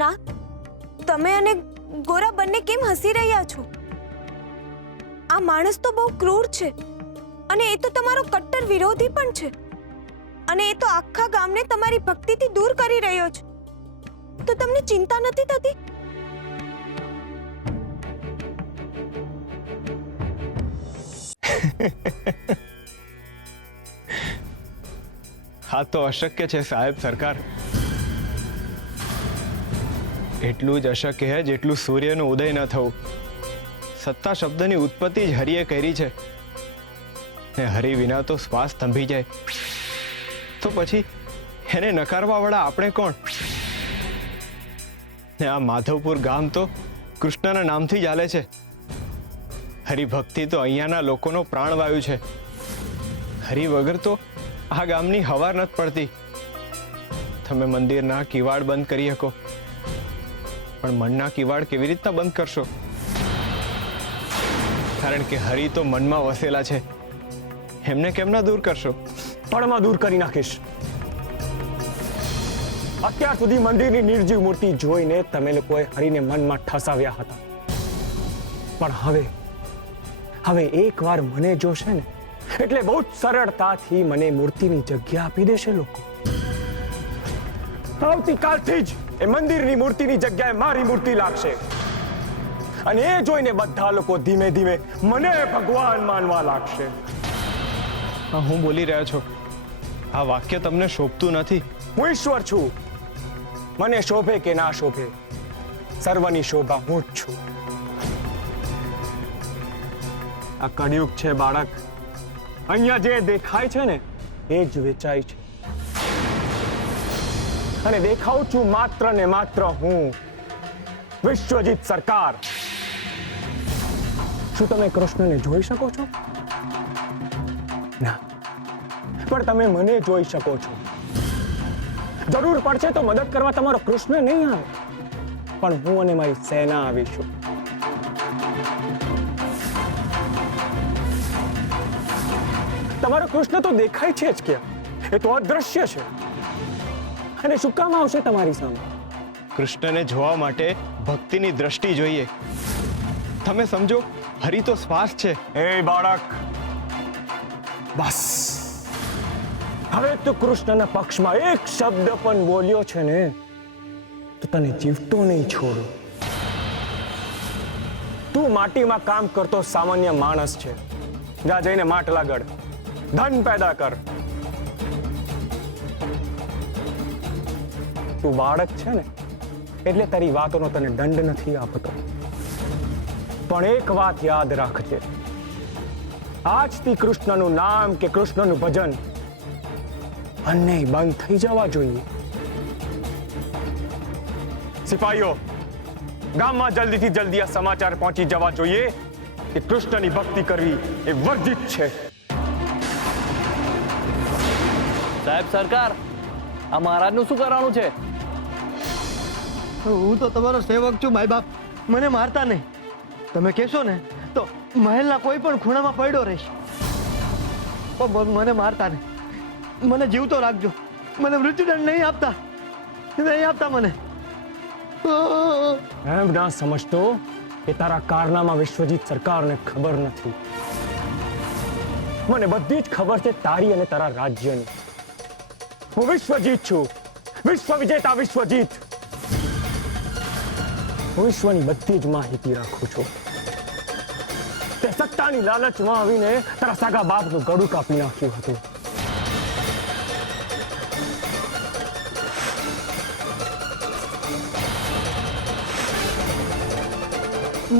ના, તમે અને ગોરા બંને કેમ હસી રહ્યા છો? આ માણસ તો બહુ ક્રૂર છે અને એ તો તમારો કટ્ટર વિરોધી પણ છે, અને એ તો આખા ગામને તમારી ભક્તિથી દૂર કરી રહ્યો છે. તો તમને ચિંતા નથી થતી? હા તો અશક્ય છે સાહેબ સરકાર. એટલું જ અશક્ય છે જેટલું સૂર્યનો ઉદય ન થવું. સત્તા શબ્દની ઉત્પત્તિ જ હરિએ કરી છે, ને હરિ વિના તો શ્વાસ થંભી જાય. તો પછી એને નકારવા વાળા આપણે કોણ? ને આ માધવપુર ગામ તો કૃષ્ણના નામથી જ ચાલે છે. હરિભક્તિ તો અહીંયાના લોકોનો પ્રાણવાયુ છે. હરિ વગર તો આ ગામની હવા નથી પડતી. તમે મંદિરના કિવાડ બંધ કરી શકો, પણ મનના કિવાડ કેવી રીતના બંધ કરશો? કારણ કે હરિ તો મનમાં વસેલા છે. એમને કેમ ના દૂર કરશો? પળમાં દૂર કરી નાખીશ. અત્યાર સુધી મંદિરની નિર્જીવ મૂર્તિ જોઈને તમે લોકોએ હરિને મનમાં ઠસાવ્યા હતા, પણ હવે એકવાર મને જોશે ને એટલે બહુ જ સરળતાથી મને મૂર્તિની જગ્યા આપી દેશે લોકો. આવતીકાલથી જ એ મંદિરની મૂર્તિની જગ્યાએ મારી મૂર્તિ લાગશે, અને એ જોઈને બધા લોકો ધીમે ધીમે મને ભગવાન માનવા લાગશે. હું બોલી રહ્યા છો, આ વાક્ય તમને શોભતું નથી. હું ઈશ્વર છું. મને શોભે કે ના શોભે, સર્વની શોભા હું જ છું. આ કળિયુગ છે બાળક. અહીંયા જે દેખાય છે ને એ જ વેચાય છે, અને દેખાઉં છું માત્ર ને માત્ર હું, વિશ્વજીત સરકાર. શું તમે કૃષ્ણને જોઈ શકો છો? ના, પણ તમે મને જોઈ શકો છો. જરૂર પડશે તો મદદ કરવા તમારો કૃષ્ણ નહીં આવે, પણ હું અને મારી સેના આવીશું. તમારો કૃષ્ણ તો દેખાય છે જ ક્યાં? એ તો અદ્રશ્ય છે, અને શું કામ આવશે તમારી સામે? કૃષ્ણને જોવા માટે ભક્તિની દ્રષ્ટિ જોઈએ. તમે સમજો, હરિ તો શ્વાસ છે. એ બાળક, બસ હવે તું કૃષ્ણના પક્ષમાં એક શબ્દ પણ બોલ્યો છે ને તો તને જીવતો નહીં છોડું. તું માટીમાં કામ કરતો સામાન્ય માણસ છે. જા જઈને માટલા ગળ, ધન પેદા કર. તું બાળક છે ને એટલે તારી વાતોનો તને દંડ નથી આપતો, પણ એક વાત યાદ રાખજે, આજથી કૃષ્ણનું નામ કે કૃષ્ણનું ભજન બંને બંધ થઈ જવા જોઈએ. સિપાહીઓ, ગામમાં જલ્દીથી જલ્દી આ સમાચાર પહોંચી જવા જોઈએ કે કૃષ્ણની ભક્તિ કરવી એ વર્જિત છે. સાહેબ સરકાર, આ મહારાજનું શું કરવાનું છે? હું તો તમારો સેવક છું ભાઈ બાપ. મને મારતા નહીં. તમે કહેશો ને તો મહેલના કોઈ પણ ખૂણામાં પડ્યો રહીશ, પણ મને મારતા નહીં. મને જીવતો રાખજો. મને મૃત્યુદંડ નહીં આપતા મને. એમ ના સમજતો કે તારા કારનામાં વિશ્વજીત સરકારને ખબર નથી. મને બધી જ ખબર છે તારી અને તારા રાજ્યની. હું વિશ્વજીત છું, વિશ્વ વિજેતા વિશ્વજીત. હું વિશ્વની બધી જ માહિતી રાખું છું. તે સત્તાની લાલચમાં આવીને તારા સાગા બાપનું ગળું કાપી નાખ્યું હતું.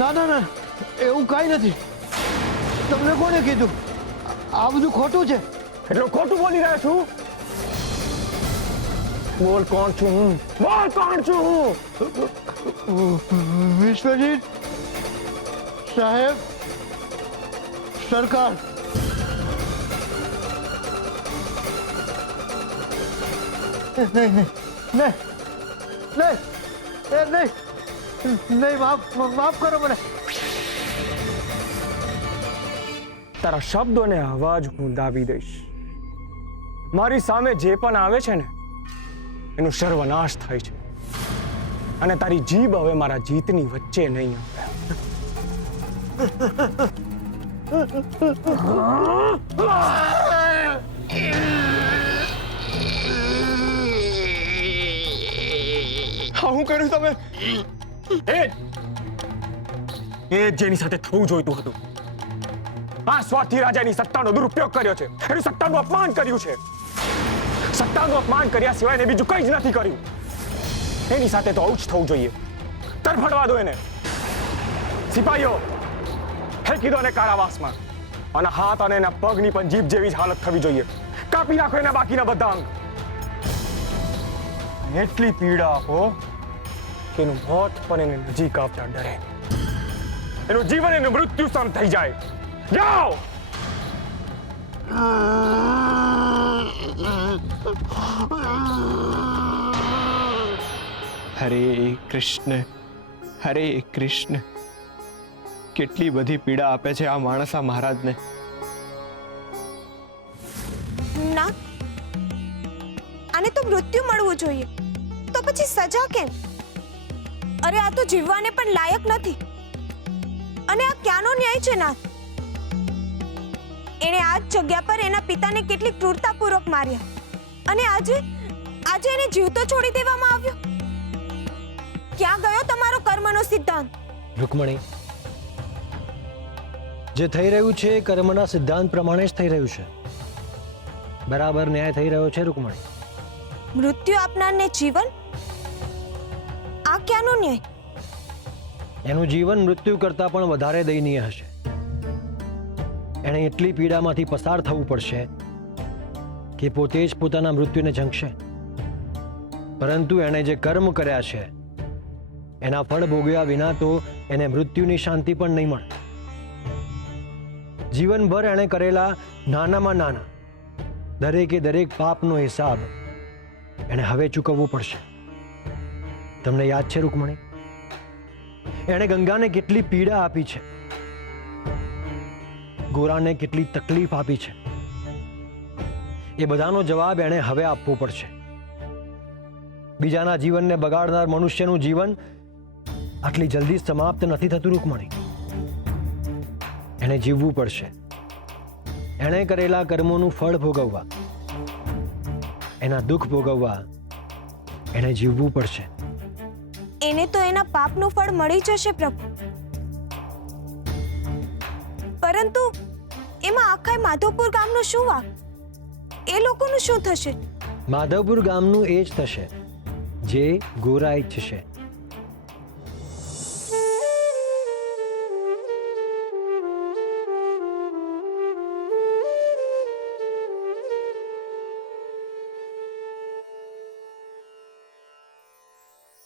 ના ના ના, એવું કાંઈ નથી. તમને કોને કીધું? આ બધું ખોટું છે. એટલે ખોટું બોલી રહ્યા છું? બોલ કોણ છું હું? બોલ કોણ છું હું? વિશ્વજીત સાહેબ સરકાર. નહીં નહીં નહીં નહીં નહીં નહીં, માફ કરો મને. તારા શબ્દોને અવાજ હું દાબી દઈશ. મારી સામે જે પણ આવે છે ને એનું સર્વનાશ થાય છે અને તારી જીભ હવે મારા જીતની વચ્ચે નહીં આવે. હા હું કર્યું તમે? એ જેની સાથે થવું જોઈતું હતું. આ સ્વાર્થી રાજાની સત્તાનો દુરુપયોગ કર્યો છે, એની સત્તાનું અપમાન કર્યું છે. સત્તાનું અપમાન કર્યા સિવાય એને બીજું કંઈ જ નથી કર્યું. એની સાથે તો આવું જ થવું જોઈએ. તરફડવા દો એને. સિપાહીઓ, ફેંકી દો એને કારાવાસમાં. અને હાથ અને એના પગની પણ જીભ જેવી જ હાલત થવી જોઈએ. કાપી નાખો એના બાકીના બધા અંગ. એટલી પીડા આપો કે એનું મોત પણ એને નજીક આવતા ડરે. એનું જીવન એનું મૃત્યુ સમ થઈ જાય. જાઓ. હરે કૃષ્ણ, હરે કૃષ્ણ. કેટલી બધી પીડા આપે છે આ માણસ આ મહારાજને. ના, આને તો મૃત્યુ મળવું જોઈએ. તો પછી સજા કેમ? અરે આ તો જીવવાને પણ લાયક નથી. અને આ ક્યાંનો ન્યાય છે નાથ? એણે આ જ જગ્યા પર એના પિતાને કેટલી ક્રૂરતાપૂર્વક માર્યા અને આજે એને જીવતો છોડી દેવામાં આવ્યો. ક્યાં ગયો તમારો કર્મનો સિદ્ધાંત? રૂકમણી, જે થઈ રહ્યું છે એ કર્મના સિદ્ધાંત પ્રમાણે જ થઈ રહ્યું છે. બરાબર ન્યાય થઈ રહ્યો છે રૂકમણી. મૃત્યુ આપનારને જીવન? આ ક્યાંનો ન્યાય? એનું જીવન મૃત્યુ કરતાં પણ વધારે દયનીય હશે. એણે એટલી પીડામાંથી પસાર થવું પડશે કે પોતે જ પોતાના મૃત્યુને ઝંખશે. પરંતુ એણે જે કર્મ કર્યા છે એના ફળ ભોગવ્યા વિના તો એને મૃત્યુની શાંતિ પણ નહીં મળે. જીવનભર એણે કરેલા નાનામાં નાના દરેકે દરેક પાપનો હિસાબ એણે હવે ચૂકવવો પડશે. તમને યાદ છે રૂકમણી, એણે ગંગાને કેટલી પીડા આપી છે, ગોરાને કેટલી તકલીફ આપી છે. એ બધાનો જવાબ એણે હવે આપવો પડશે. બીજાના જીવનને બગાડનાર મનુષ્યનું જીવન આટલી જલ્દી સમાપ્ત નથી થતું રૂકમણી. એણે જીવવું પડશે. એણે કરેલા કર્મોનું ફળ ભોગવવા, એના દુઃખ ભોગવવા એણે જીવવું પડશે. એને તો એના પાપનું ફળ મળી જશે પ્રભુ. પરંતુ એમાં આખા માધવપુર ગામનો શું વાંક? એ લોકોનું શું થશે? માધવપુર ગામનું એ જ થશે જે ગોરા ઈચ્છશે.